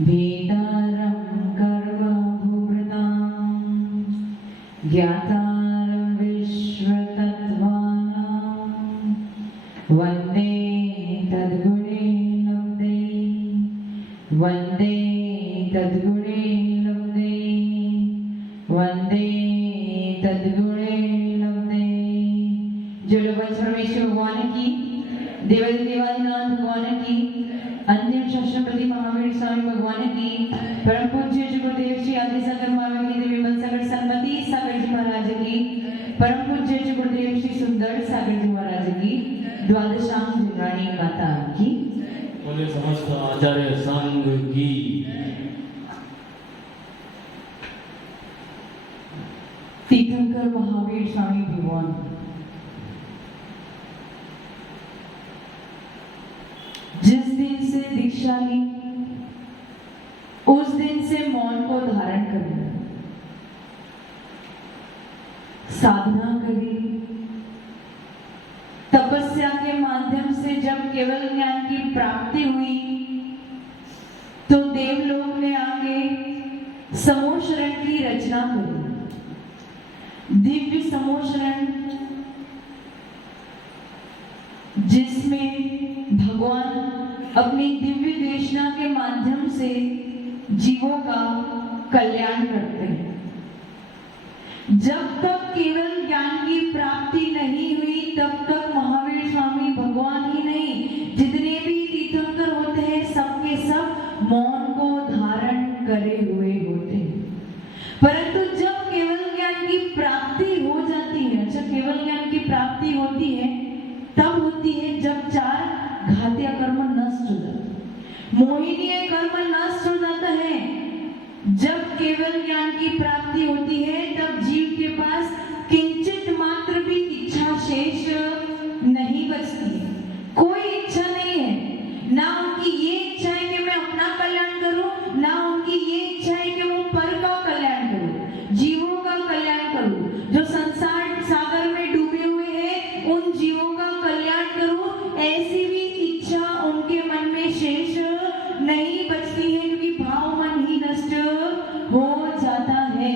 भेदारं कर्मभूभृतां ज्ञातारं विश्वतत्त्वानां वन्दे तद्गुणे लब्धे वन्दे तद्गुणे लब्धे वन्दे तद्गुणे लब्धे। जो लोग परमेश्वर भगवान की देवादिनाथ भगवान की अंतिम शास्त्रपति महावीर स्वामी भगवान की परम पूज्य गुरुदेव श्री आदि सागर महावीर की विमल सागर सन्मति सागर जी महाराज की परम पूज्य गुरुदेव श्री सुंदर सागर जी महाराज की द्वादशांग जिंगाणी माता की बोले समस्त आचार्य संघ की। तीर्थंकर महावीर स्वामी भगवान जिस दिन से दीक्षा ली उस दिन से मौन को धारण कर लिया, साधना करी, तपस्या के माध्यम से जब केवल ज्ञान की प्राप्ति हुई तो देवलोक ने आके समूह शरण की रचना करी। दिव्य समूह शरण जिसमें भगवान अपनी दिव्य देशना के माध्यम से जीवों का कल्याण करते हैं। जब तक केवल ज्ञान की प्राप्ति नहीं हुई तब तक महावीर स्वामी भगवान ही नहीं जितने भी तीर्थंकर होते हैं सबके सब मौन को धारण करे हुए होते हैं। परंतु जब केवल ज्ञान की प्राप्ति हो जाती है, जब केवल ज्ञान की प्राप्ति होती है तब होती है जब चार घातीय कर्म नष्ट हो जाता है, मोहिनीय कर्म नष्ट हो जाता है। जब केवल ज्ञान की प्राप्ति होती है तब जीव के पास किंचित मात्र भी इच्छा शेष नहीं बचती है, कोई इच्छा नहीं है। ना उनकी ये इच्छा है कि मैं अपना कल्याण करूं, ना उनकी ये इच्छा है कि वो पर का कल्याण करूं, जीवों का कल्याण करूं, जो संसार सागर में डूबे हुए हैं उन जीवों का कल्याण करूं। ऐसी भी इच्छा उनके मन में शेष नहीं बचती है क्योंकि भाव मन ही नष्ट हो जाता है।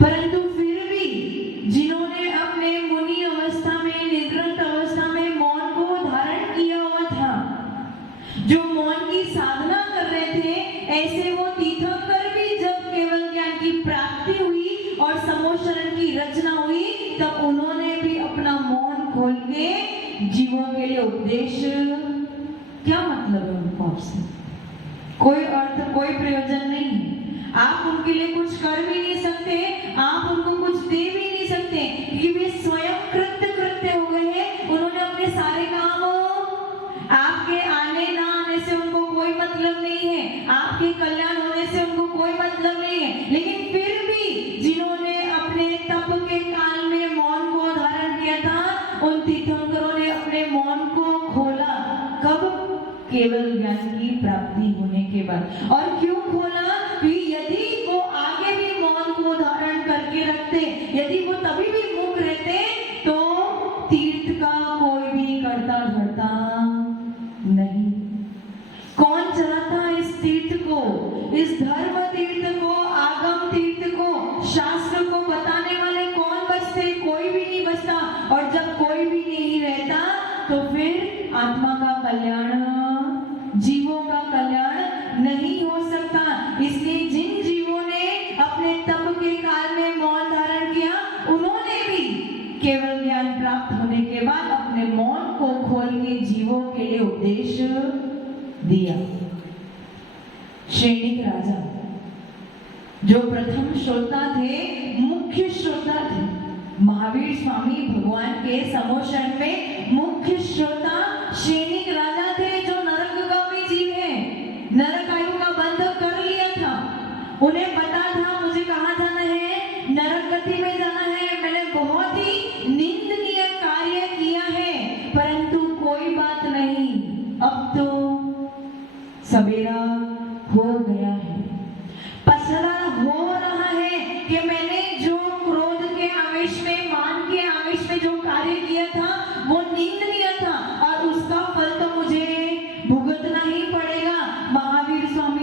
परंतु फिर भी जिन्होंने अपने मुनि अवस्था में निवृत्त अवस्था में मौन को धारण किया हुआ था, जो मौन की साधना कर रहे थे, ऐसे वो तीर्थंकर भी जब केवल ज्ञान की प्राप्ति हुई और समूह शरण की रचना हुई तब उन्होंने भी अपना मौन खोल के जीवों के लिए उपदेश। क्या मतलब है उनको आपसे? कोई अर्थ कोई प्रयोजन नहीं। आप उनके लिए कुछ कर भी नहीं सकते, आप उनको कुछ दे भी नहीं सकते क्योंकि वे स्वयं कृत्य हो गए हैं। उन्होंने अपने सारे काम, आपके आने ना आने से उनको कोई मतलब नहीं है, आपके कल्याण होने से उनको कोई मतलब नहीं है। लेकिन फिर भी जिन्होंने अपने तप के काल में मौन को धारण किया था उन तीर्थंकरों ने अपने मौन को खोला। कब? केवल ज्ञान की प्राप्ति होने के बाद। और क्यों खोला? यदि वो आगे भी मौन को धारण करके रखते, यदि वो तभी भी मूक रहते तो तीर्थ का कोई भी करता धरता नहीं। कौन चलाता इस तीर्थ को, इस धर्म तीर्थ को, आगम तीर्थ को, शास्त्र को बताने वाले कौन बचते? कोई भी नहीं बचता। और जब कोई भी नहीं रहता तो फिर आत्मा का कल्याण, जीवों का कल्याण नहीं हो सकता। इसलिए जिन जीवों ने अपने तप के काल में मौन धारण किया उन्होंने भी केवल ज्ञान प्राप्त होने के बाद अपने मौन को खोल के जीवों के लिए उपदेश दिया। श्रेणिक राजा जो प्रथम श्रोता थे, मुख्य श्रोता थे, महावीर स्वामी भगवान के समूह शरण में मुख्य श्रोता श्रेणिक राजा थे जो नरकगामी जीव है। नरक आयु का बंध कर लिया था, उन्हें पता था मुझे कहाँ जाना है, नरक गति में जाना है। मैंने बहुत ही निंदनीय कार्य किया है परंतु कोई बात नहीं, अब तो सवेरा हो गया है, पसरा हो रहा है कि मैंने जो क्रोध के आवेश में, मान के आवेश में जो कार्य किया था वो निंदनीय था और उसका फल तो मुझे भुगतना ही पड़ेगा। महावीर स्वामी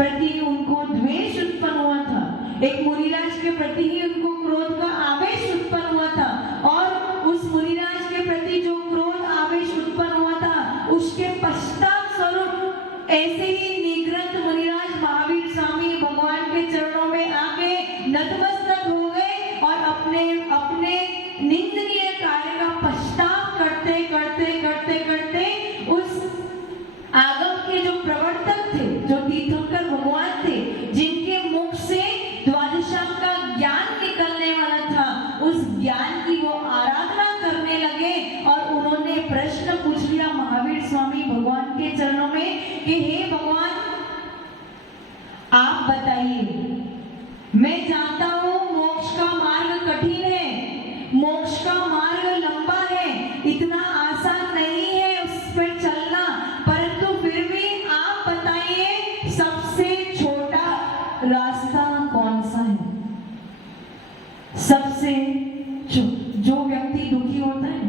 प्रति उनको द्वेष उत्पन्न हुआ था, एक मुनिराज के प्रति ही उनको क्रोध का आवेश उत्पन्न हुआ था, और उस मुनिराज के प्रति जो क्रोध आवेश उत्पन्न हुआ था उसके पश्चात स्वरूप ऐसे ही निग्रंथ मुनिराज महावीर स्वामी भगवान के चरणों में आके नतमस्तक हो गए और अपने अपने निंदनीय कार्य का पश्चाताप करते करते करते करते उस आगम के जो प्रवर्तक थे, जो तीर्थंकर भगवान थे, जिनके मुख से द्वादशांग का ज्ञान निकलने वाला था, उस ज्ञान की वो आराधना करने लगे और उन्होंने प्रश्न पूछ लिया महावीर स्वामी भगवान के चरणों में कि हे भगवान, आप बताइए, मैं जानता हूं मोक्ष का मार्ग कठिन है, मोक्ष का मार्ग लंबा है, इतना आसान नहीं है उस पर चलना, परंतु फिर भी आप बताइए सबसे छोटा रास्ता कौन सा है? सबसे जो व्यक्ति दुखी होता है,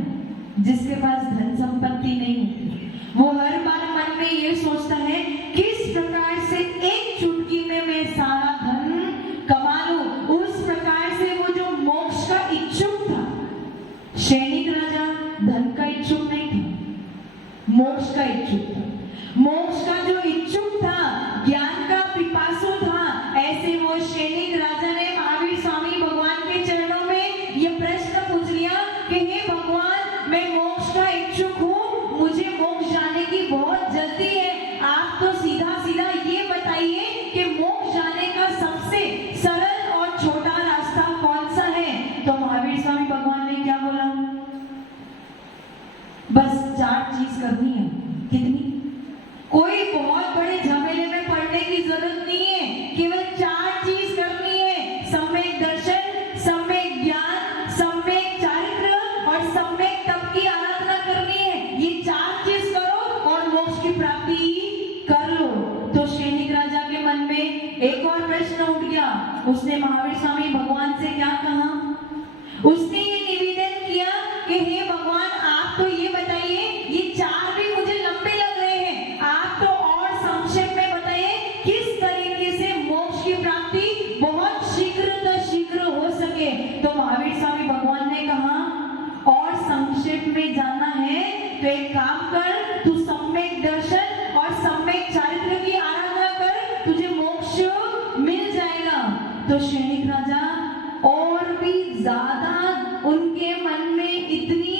जिसके पास धन संपत्ति नहीं होती, वो हर बार मन में ये सोचता है किस प्रकार से एक चुटकी में मैं सारा धन कमा लूं। उस प्रकार से वो जो मोक्ष का इच्छुक था, सैनिक राजा धन का इच्छुक नहीं था, मोक्ष का इच्छुक था। मोक्ष का जो इच्छुक था, ज्ञान का पिपासु था, ऐसे वो सैनिक राजा ने महावीर स्वामी भगवान के चरणों में ये प्रश्न पूछ लिया कि हे भगवान, मैं मोक्ष का इच्छुक हूँ, मुझे मोक्ष जाने की बहुत जल्दी है, आप तो सीधा सीधा ये बताइए कि मोक्ष जाने का सबसे सरल और छोटा रास्ता कौन सा है? तो महावीर स्वामी भगवान ने क्या बोला? बस 4 चीज करनी है। कितनी? कोई बहुत बड़े झमेले में पड़ने की जरूरत नहीं है, केवल 4 चीज करनी है। सम्यक दर्शन, सम्यक ज्ञान, सम्यक चारित्र और सम्यक तप की आराधना करनी है। ये 4 चीज करो और मोक्ष की प्राप्ति कर लो। तो सैनिक राजा के मन में एक और प्रश्न उठ गया। उसने महावीर स्वामी भगवान से क्या कहा? उसने ये निवेदन किया कि हे भगवान, आप तो ये बताइए, ये 4 भी मुझे लंबे लग रहे हैं, आप तो और संक्षेप में बताइए किस तरीके से मोक्ष की प्राप्ति बहुत शीघ्र हो सके। तो महावीर स्वामी भगवान ने कहा, और संक्षेप में जानना है तो एक काम कर, तू सम्यक दर्शन और सम्यक चारित्र की आराधना कर, तुझे मोक्ष मिल जाएगा। तो सैनिक राजा और भी ज्यादा, उनके मन में इतनी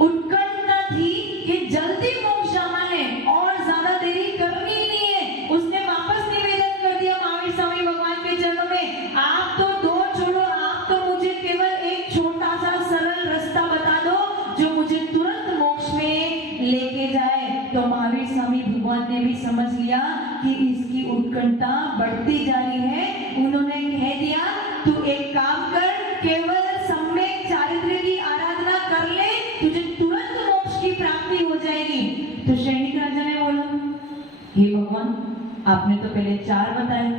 उत्कंठा थी कि जल्दी मोक्ष जाना है और ज्यादा देरी करनी ही नहीं है। उसने वापस निवेदन कर दिया महावीर स्वामी भगवान के चरणों में, आप तो 2 छोड़ो, आप तो मुझे केवल एक छोटा सा सरल रास्ता बता दो जो मुझे तुरंत मोक्ष में लेके जाए। तो महावीर स्वामी भगवान ने भी समझ लिया कि इसकी उत्कंठा बढ़ती जा रही है। उन्होंने कह दिया, तू एक काम कर, केवल सम्यक चारित्र की आराधना कर ले, तुझे तुरंत मोक्ष की प्राप्ति हो जाएगी। तो सैनिक राजा ने बोला, हे भगवान, आपने तो पहले 4 बताए,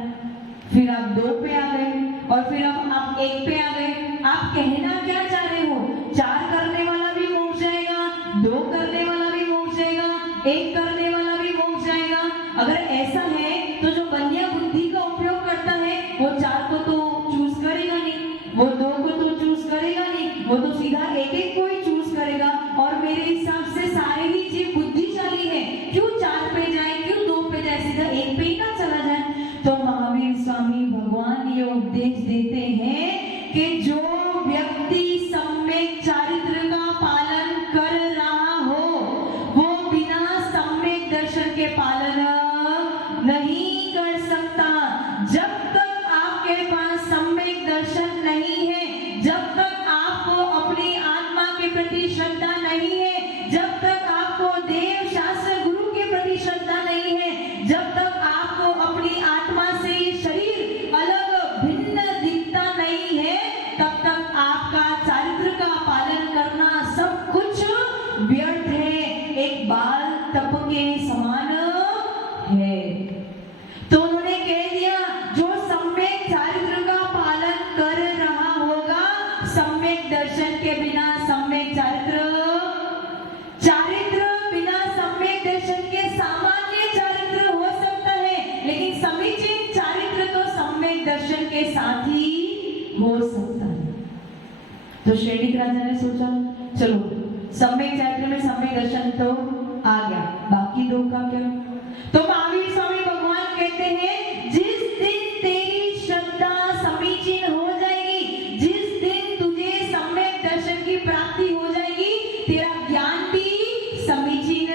फिर आप 2 पे आ गए और फिर अब आप 1 पे आ गए। आप कहना क्या चाह रहे हो? 4 करने वाला भी मोक्ष जाएगा, 2 करने वाला भी मोक्ष जाएगा, 1 करने वाला भी मोक्ष जाएगा। अगर ऐसा है तो जो बनिया बुद्धि का उपयोग करता है वो 4 को तो चूज करेगा नहीं, वो 2 को तो चूज करेगा नहीं, वो तो सीधा 1 को ही चूज करेगा। और मेरे हिसाब से सारे ही जीव बुद्धिशाली है, क्यों 4 पे जाए, क्यों 2 पे जाए, सीधा 1 पे ही ना चला जाए। तो महावीर स्वामी भगवान ये उपदेश देते हैं कि जो व्यक्ति सम्यक चारित्र का पालन कर रहा हो, वो बिना सम्यक दर्शन के पालन नहीं कर सकता। जब तक आपके पास सम्यक दर्शन नहीं है, जब तक आपको अपनी आत्मा के प्रति श्रद्धा नहीं है, जब तक आपको देव शास्त्र गुरु के प्रति श्रद्धा नहीं है, जब तक आपको अपनी आत्मा से शरीर अलग भिन्न दिखता नहीं हो सकता है। तो श्रेणिक राजा ने सोचा चलो सम्यक चरित्र में सम्यक दर्शन तो आ गया, बाकी दो का क्या? तो महावीर स्वामी भगवान कहते हैं जिस दिन तेरी श्रद्धा समीचीन हो जाएगी, जिस दिन तुझे सम्यक दर्शन की प्राप्ति हो जाएगी, तेरा ज्ञान भी समीचीन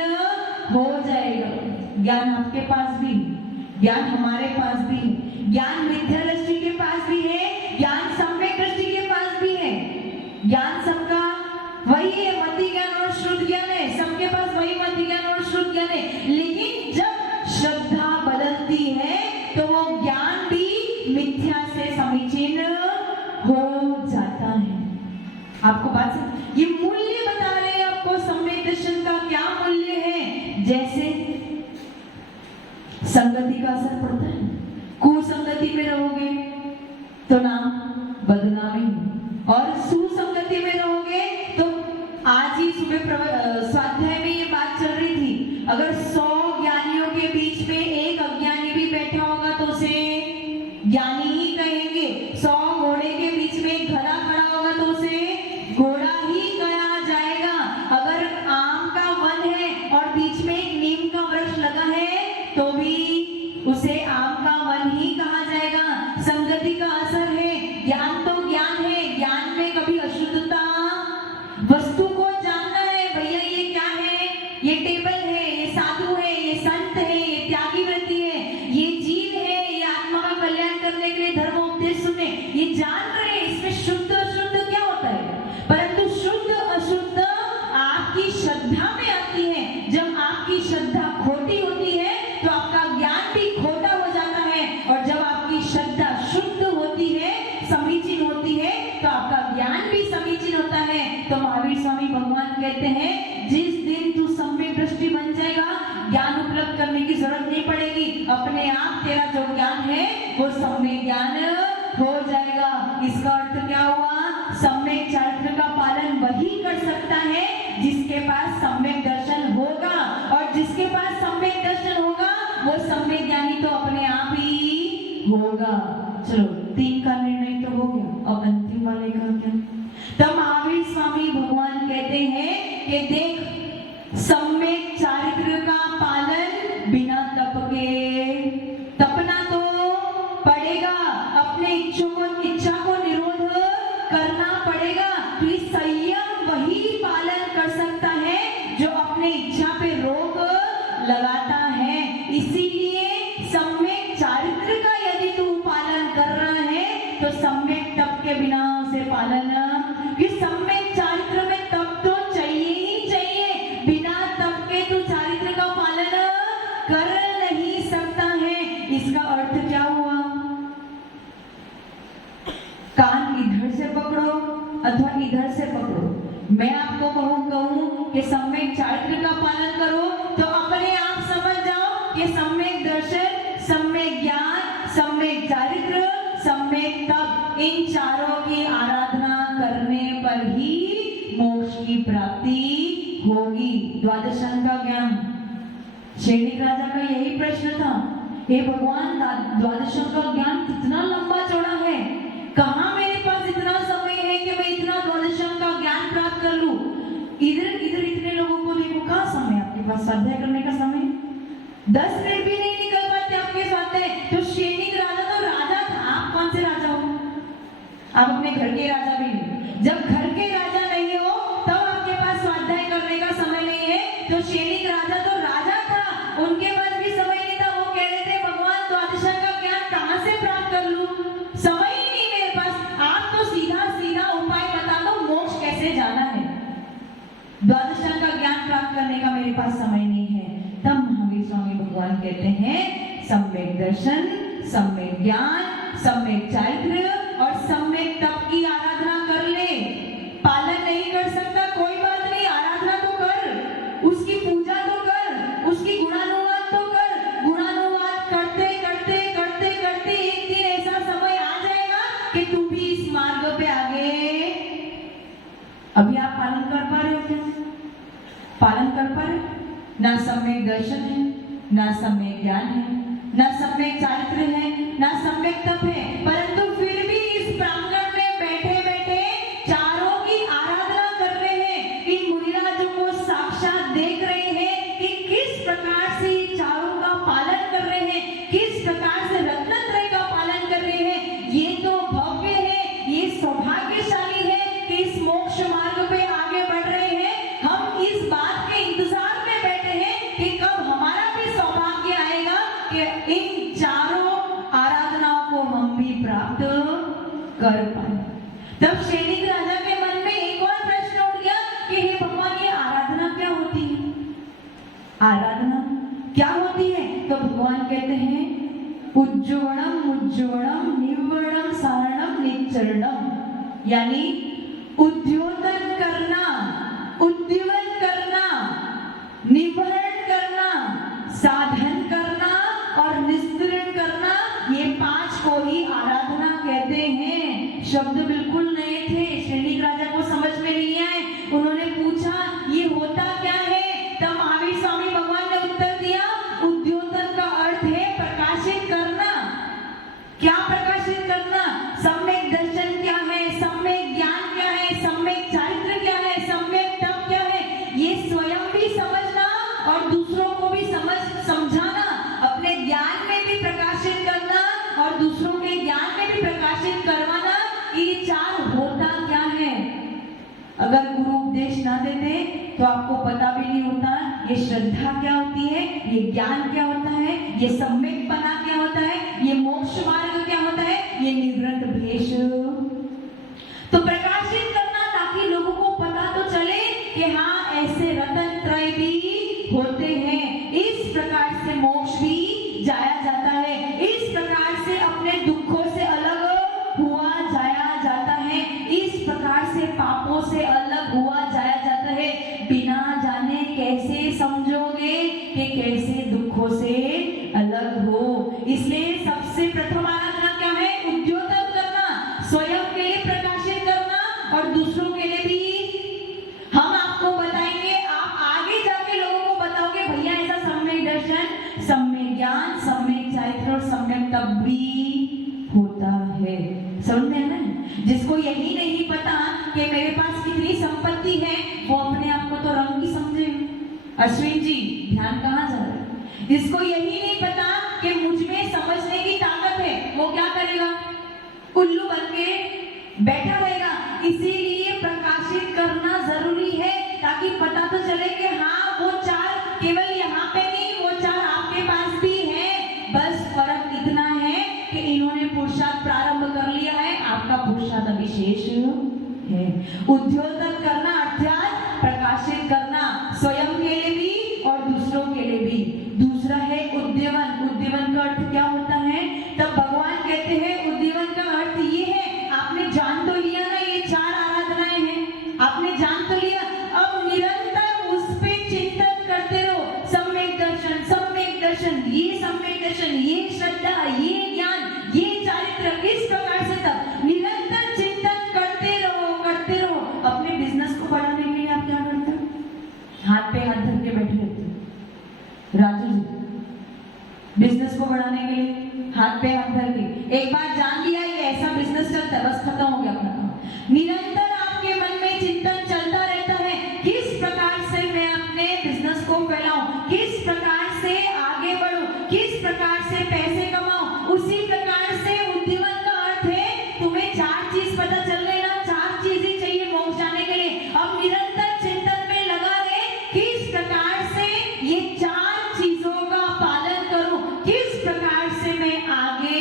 हो जाएगा। ज्ञान आपके पास भी, ज्ञान हमारे पास भी है, ज्ञान मिथ्या दृष्टि के पास भी है, ज्ञान सम्यक दृष्टि के पास भी है। ज्ञान सबका वही है, मति ज्ञान और शुद्ध ज्ञान है, सबके पास वही मति ज्ञान और शुद्ध ज्ञान है। लेकिन जब श्रद्धा बदलती है तो वो ज्ञान भी मिथ्या से समीचीन हो जाता है। आपको बात समझ, ये मूल्य बता रहे हैं आपको सम्यक दर्शन का क्या मूल्य है। जैसे संगति का असर पड़ता है, कुसंगति में रहोगे तो नाम बदनामी, और सुसंगति में रहोगे तो आज ही सुबह स्वाध्याय में ये बात चल रही थी, अगर 100 ज्ञानियों के बीच में एक अज्ञानी भी बैठा होगा तो उसे ज्ञानी ही कहेंगे। 100 घोड़े के बीच में एक घोड़ा खड़ा होगा तो उसे घोड़ा ही कहा जाएगा। अगर आम का वन है और बीच में एक नीम का वृक्ष लगा है तो भी उसे आम का वन ही कहा जाएगा। संगति का असर है। ज्ञान तो ज्ञान है, ज्ञान में कभी अशुद्धता, वस्तु को जानना है, भैया ये क्या है, ये टेबल है, ये साधु है, ये संत है, ये त्यागी व्रती है, ये जीव है, ये आत्मा का कल्याण करने के लिए धर्म उपदेश सुने, ये जान रहे हैं। इसमें शुद्ध अशुद्ध क्या होता है? परंतु शुद्ध अशुद्ध आपकी श्रद्धा में आती है। जब आपकी श्रद्धा खोटी होती है तो आपका ज्ञान भी खोटा हो जाता है, और जब आपकी श्रद्धा शुद्ध होती है, समीचीन होती है, तो आपका ज्ञान भी समीचीन होता है। तो महावीर स्वामी भगवान कहते हैं जिस दिन तू सम्यक दृष्टि बन जाएगा, ज्ञान उपलब्ध करने की जरूरत नहीं पड़ेगी, अपने आप तेरा जो ज्ञान है वो सम्यक ज्ञान हो जाएगा। इसका अर्थ क्या हुआ? सम्यक चरित्र का पालन वही कर सकता है जिसके पास सम्यक दर्शन होगा, और जिसके पास सम्यक दर्शन होगा वो सम्यक ज्ञानी तो अपने आप ही होगा। चलो 3 का निर्णय तो हो गया, अब अंतिम वाले का क्या? तब महावीर स्वामी भगवान कहते हैं कि देख सम्यक चारित्र का पालन बिना तप के, तपना तो पड़ेगा, अपने इच्छा को निरोध करना पड़ेगा। कि संयम वही पालन कर सकता है जो अपने इच्छा पे रोक लगाता है। इसीलिए सम्यक चारित्र का यदि तू पालन कर रहा है तो सम्यक तप के बिना उसे पालन, कि सम्यक चारित्र में तप तो चाहिए ही चाहिए, बिना तप के तू चारित्र का पालन कर नहीं सकता है। इसका अर्थ क्या हुआ? कान इधर से पकड़ो अथवा इधर से पकड़ो, मैं आपको कहूं कि सम्यक चारित्र का पालन करो तो अपने आप समझ जाओ कि सम्यक दर्शन, सम्यक ज्ञान, सम्यक चारित्र, सम्यक तप, इन चारों की आराधना करने पर ही मोक्ष की प्राप्ति होगी। द्वादशांग का ज्ञान, श्रेणिक राजा का यही प्रश्न था, हे भगवान द्वादशांग का ज्ञान कितना लंबा चौड़ा है, कहाँ मेरे पास इतना समय है कि मैं इतना द्वादशांग का ज्ञान प्राप्त कर लूं? इधर इतने लोगों को देखो, कहाँ समय आपके पास स्वाध्याय करने का समय? 10 मिनट भी नहीं निकल पाते आपके स्वाध्याय। तो श्रेणिक राजा तो राजा था, आप कौन से राजा हो? आप अपने घर के राजा भी नहीं। जब घर के राजा नहीं हो तब आपके पास स्वाध्याय करने का समय नहीं है। तो श्रेणिक राजा तो राजा था, उनके पास भी समय नहीं था। वो कह रहे थे भगवान द्वादशांग का ज्ञान कहाँ से प्राप्त कर लूं, समय ही नहीं मेरे पास, आप तो सीधा सीधा उपाय बता दो मोक्ष कैसे जाना है, द्वादशांग का ज्ञान प्राप्त करने का मेरे पास समय नहीं है। तब महावीर स्वामी भगवान कहते हैं सम्यक दर्शन, सम्यक ज्ञान, सम्यक चारित्र और सम्यक तप की आराधना कर ले। पालन नहीं कर सकता कोई बात नहीं, आराधना तो कर, उसकी पूजा तो कर, उसकी गुणानुवाद तो कर। गुणानुवाद करते करते करते करते एक दिन ऐसा समय आ जाएगा कि तुम भी इस मार्ग पे आगे। अभी आप पालन कर पा रहे हो क्या? पालन कर पा रहे? ना सम्यक दर्शन है, ना सम्यक ज्ञान है, ना सम्यक चारित्र है, ना सम्यक तप है, परंतु फिर भी इस प्रांगण में कर पाए। तब सैनिक राजा के मन में एक और प्रश्न उठ गया कि हे भगवान, ये आराधना क्या होती है? आराधना क्या होती है? तो भगवान कहते हैं उज्ज्वलम उज्ज्वलम निवर्णम सारणम निच्चरणम, यानी उद्योतन करना, उद्दीवन करना, निवरण करना, साधन करना और निस्तीर्ण करना, ये 5 को ही आराधना कहते हैं। शब्द बिल्कुल नए थे, सैनिक राजा को समझ में नहीं आए। उन्होंने पूछा ये होता क्या है? तब महावीर स्वामी भगवान ने उत्तर दिया उद्योतन का अर्थ है प्रकाशित करना। क्या प्रकाशित करना? सम्यक दर्शन क्या है, सम्यक ज्ञान क्या है, सम्यक चारित्र क्या है, सम्यक तप क्या है, ये स्वयं भी समझना और दूसरों को भी समझाना, अपने ज्ञान में भी प्रकाशित करना और दूसरों के ज्ञान में भी प्रकाशित करवाना, ये 4 होता क्या है। अगर गुरु उपदेश ना देते तो आपको पता भी नहीं होता ये श्रद्धा क्या होती है, ये ज्ञान क्या होता है, ये सम्यक पना क्या होता है, ये मोक्ष मार्ग क्या होता है, ये निवृत्त भेष। तो प्रकाशित करना ताकि लोगों को पता तो चले कि हाँ ऐसे रतन त्रय भी होते हैं, इस प्रकार से मोक्ष भी जाया जाता है, इस प्रकार से अपने दुखों से अलग हुआ जाया जाता है, इस प्रकार से पापों से अलग हुआ जाया जाता है। बिना जाने कैसे समझोगे कि कैसे दुखों से अलग हो? इसलिए सबसे प्रथम आराधना क्या है? उद्योतन करना, स्वयं के लिए प्रकाशित करना और दूसरों के लिए भी। हम आपको बताएंगे, आप आगे जाके लोगों को बताओगे भैया ऐसा सम्यक दर्शन, सम्यक ज्ञान, सम्यक चारित्र और सम्यक तप भी होता है। समझ में आना है? जिसको यही नहीं पता कि मेरे पास कितनी संपत्ति है, वो अपने आप को तो रंग ही समझे। अश्विन जी ध्यान कहाँ जा रहा है? जिसको यही नहीं पता कि मुझ में समझने की ताकत है, वो क्या करेगा? उल्लू बन के बैठा रहेगा। इसीलिए प्रकाशित करना जरूरी है ताकि पता तो चले कि हाँ वो 4 केवल यहाँ पे नहीं, वो 4 आपके पास भी है। बस फर्क इतना है कि इन्होंने पुरुषार्थ प्रारंभ कर लिया है, आपका पुरुषार्थ अभी शेष है। उद्योतन करना अर्थात प्रकाशित करना, स्वयं के लिए भी और दूसरों के लिए भी। दूसरा है उद्दीवन। उद्दीवन का अर्थ क्या होता है? तब भगवान कहते हैं उद्दीवन का अर्थ ये है, आपने जान तो लिया ना ये 4 आराधनाएं हैं, आपने जान तो लिया, अब निरंतर उस पे चिंतन करते रहो। सम्यक दर्शन, सम्यक दर्शन, ये सम्यक दर्शन, ये श्रद्धा, ये ज्ञान, ये चारित्र, इस प्रकार से तब निरंतर चिंतन करते रहो, करते रहो। अपने बिजनेस को बढ़ाने के लिए आप क्या करते हो? हाथ पे हाथ धर के बैठे रहते हो। राजू जी बिजनेस को बढ़ाने के लिए हाथ पे हाथ धर के एक बार जान लिया ये ऐसा बिजनेस चलता है, बस खत्म हो गया अपना काम। निरंतर आपके मन में चिंतन चलता रहता है, किस प्रकार से मैं अपने बिजनेस को फैलाऊं, किस प्रकार से आगे बढ़ूं, किस प्रकार से पैसे कमाऊं। उसी प्रकार से उद्दीवन का अर्थ है तुम्हें 4 चीज पता चल गई ना, 4 चीज ही चाहिए मोक्ष जाने के लिए। अब निरंतर चिंतन में लगा रहे, किस प्रकार से ये 4 चीजों का पालन करूं, किस प्रकार से मैं आगे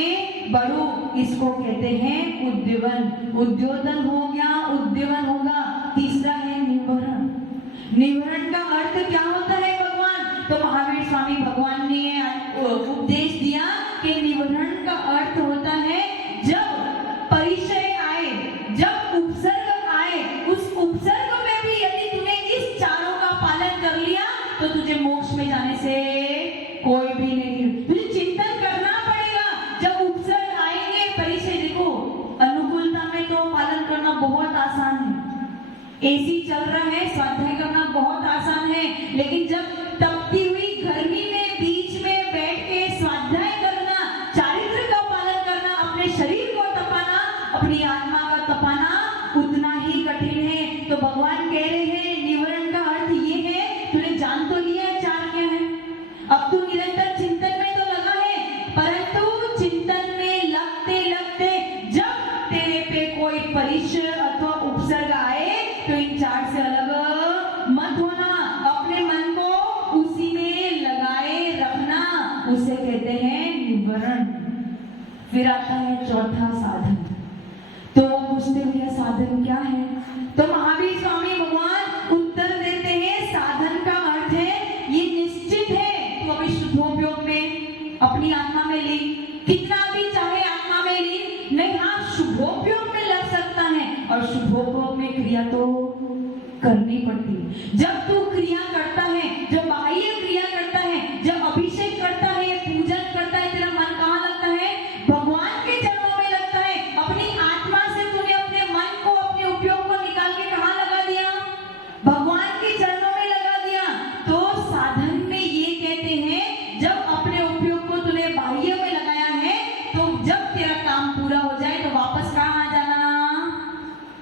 बढ़ूं, इसको कहते हैं उद्दीवन। उद्योतन हो गया, उद्दीवन होगा। तीसरा है निवरण। निवरण का अर्थ क्या होता है भगवान? तो महावीर स्वामी भगवान ने उपदेश दिया कि निवरण का अर्थ होता है जब परिचय आए, जब उपसर्ग आए, उस उपसर्ग में भी यदि तूने इस 4 का पालन कर लिया तो तुझे मोक्ष में जाने से कोई भी नहीं। तुझे चिंतन करना पड़ेगा जब उपसर्ग आएंगे, परिचय। देखो अनुकूलता में तो पालन करना बहुत आसान है, एसी चल रहा है, स्वाध्याय करना बहुत आसान है, लेकिन जब तपती हुई गर्मी में बीच में बैठ के स्वाध्याय करना, चारित्र का पालन करना, अपने शरीर को तपाना, अपनी आत्मा का तपाना उतना ही कठिन है। तो भगवान कह रहे हैं निवरण का अर्थ ये है, तूने जान तो लिया है 4 क्या है, अब तू निरंतर चिंतन में तो लगा है, परंतु चिंतन में लगते लगते जब तेरे पे कोई परिचय अथवा उपसर्ग आए तो इन 4 से अलग मत होना, अपने मन को उसी में लगाए रखना, उसे कहते हैं निवरण। फिर आता है चौथा साधन। तो महावीर स्वामी भगवान उत्तर देते हैं, साधन का अर्थ है ये निश्चित है तो अभी शुद्धोपयोग में अपनी आत्मा में ली, कितना भी चाहे आत्मा में ली नहीं, हाँ शुभोपयोग में लग सकता है और शुभोपयोग में क्रिया तो करनी पड़ती है। जब तू क्रिया करता है, जब बाह्य क्रिया करता है, जब अभिषेक करता है, पूजन करता है, तेरा मन कहाँ लगता है? भगवान के चरणों में लगता है। अपनी आत्मा से तूने अपने मन को, अपने उपयोग को निकाल के कहाँ लगा दिया? भगवान के चरणों में लगा दिया। तो साधन में ये कहते हैं जब अपने उपयोग को तूने बाह्य में लगाया है तो जब तेरा काम पूरा हो जाए तो वापस कहाँ आ जाना?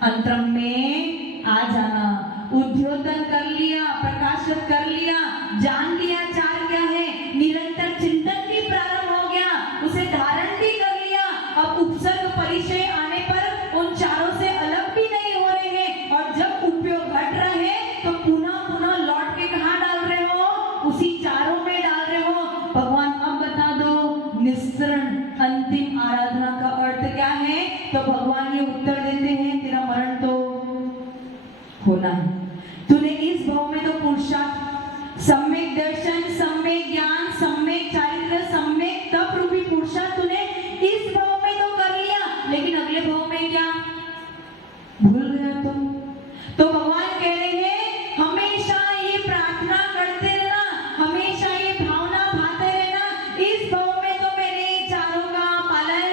अंतरंग में आ जाना। उद्योतन कर लिया, प्रकाशित कर लिया, जान लिया चार क्या है, निरंतर चिंतन भी प्रारंभ हो गया, उसे धारण भी कर लिया। अब उपसर्ग परिचय आने पर उन चारों से अलग भी नहीं हो रहे हैं और जब उपयोग घट रहे हैं तो पुनः पुनः लौट के कहाँ डाल रहे हो? उसी चारों में डाल रहे हो। भगवान अब बता दो निस्सरण अंतिम आराधना का अर्थ क्या है? तो भगवान ये उत्तर देते हैं, तेरा मरण तो होना है। तूने इस भाव में तो पुरुषार्थ, सम्यक दर्शन, सम्यक ज्ञान, सम्यक चारित्र, सम्यक तप रूपी पुरुषार्थ तूने इस भाव में तो कर लिया, लेकिन अगले भाव में क्या? भूल गया तो भगवान कह रहे हैं हमेशा ये प्रार्थना करते रहना, हमेशा ये भावना भाते रहना, इस भाव में तो मैंने चारों का पालन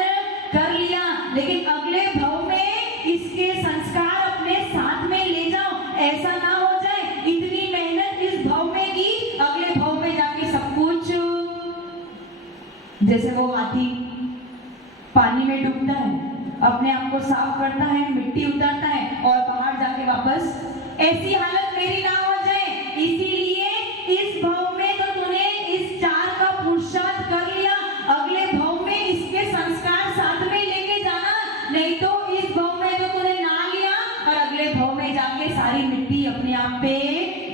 कर लिया, लेकिन अगले भाव में इसके संस्कार अपने साथ में ले जाओ, ऐसा ना हो जाए इतनी मेहनत इस भाव में की, अगले भाव में जाके सब कुछ, जैसे वो हाथी पानी में डूबता है, अपने आप को साफ करता है, मिट्टी उतारता है और बाहर जाके वापस, ऐसी हालत मेरी ना हो जाए, इसीलिए इस भाव में तो तूने इस चार का पुरुषार्थ कर लिया, अगले भाव में इसके संस्कार साथ में लेके जाना, नहीं तो इस भाव में तो तूने ना लिया और अगले भाव में जाके सारी मिट्टी अपने आप पे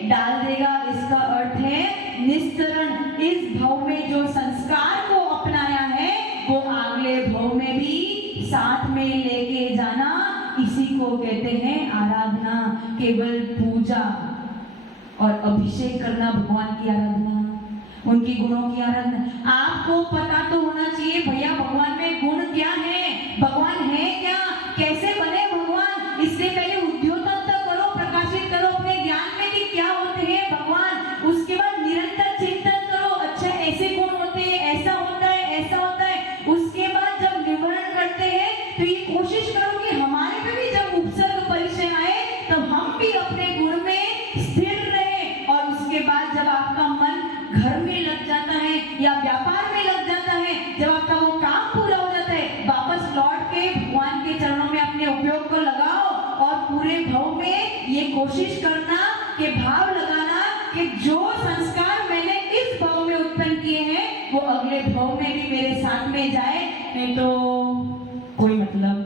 डाल देगा। इसका अर्थ है निस्तरण, इस भाव में जो संस्कार को अपनाया है वो अगले भाव में भी साथ में लेके जाना, इसी को कहते हैं आराधना। केवल पूजा और अभिषेक करना भगवान की आराधना, उनकी गुणों की आराधना। आपको पता तो होना चाहिए भैया भगवान में गुण क्या है, भगवान है क्या, कैसे बने भगवान, इससे पहले उद्योतन तक करो, प्रकाशित करो अपने ज्ञान में कि क्या होते हैं भगवान, उसके बाद निरंतर चिंतन करो, अच्छा ऐसे गुण होते हैं, ऐसा होता है, ऐसा होता है। उसके बाद जब निवारण करते हैं तो ये कोशिश करो कि हमारे पे भी जब उपसर्ग परिचय आए तो हम भी अपने गुण में स्थिर रहे, और उसके बाद जब आपका मन घर में लग जाता है या व्यापार में लग जाता है, जब आपका वो काम पूरा हो जाता है, वापस लौट के भगवान के चरणों में अपने उपयोग को लगाओ और पूरे भाव में ये कोशिश करना कि भाव लगाना कि जो संस्कार मैंने इस भाव में उत्पन्न किए हैं वो अगले भाव में भी मेरे साथ में जाए, नहीं तो कोई मतलब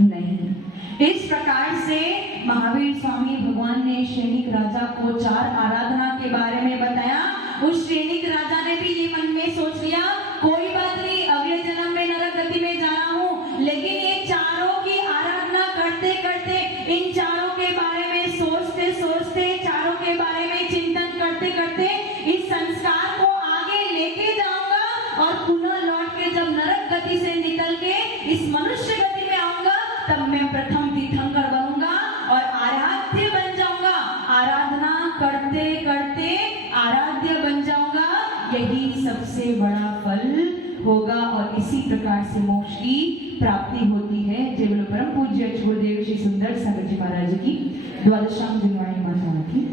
नहीं। इस प्रकार से महावीर स्वामी भगवान ने श्रेणिक राजा को चार आराधना के बारे में बताया। उस श्रेणिक राजा ने भी ये मन में सोच लिया कोई बात नहीं, अगले जन्म में नरक गति में जाना हूँ, लेकिन ये चारों की आराधना करते करते, इन चारों के बारे में सोचते सोचते, चारों के बारे में चिंतन करते करते इस संस्कार को आगे लेके जाऊंगा और पुनः लौट के जब नरक गति से निकल के इस मनुष्य गति में आऊंगा तब मैं प्रथम तीर्थंकर बनूंगा और आराध्य बन जाऊंगा, आराधना करते करते आराध्य बन जाऊंगा, यही सबसे बड़ा फल होगा और इसी प्रकार से मोक्ष की प्राप्ति होती है। जय बोलो परम पूज्य गुरुदेव श्री सुंदर सागर जी महाराज की द्वादशाम दिनवाणी माता की।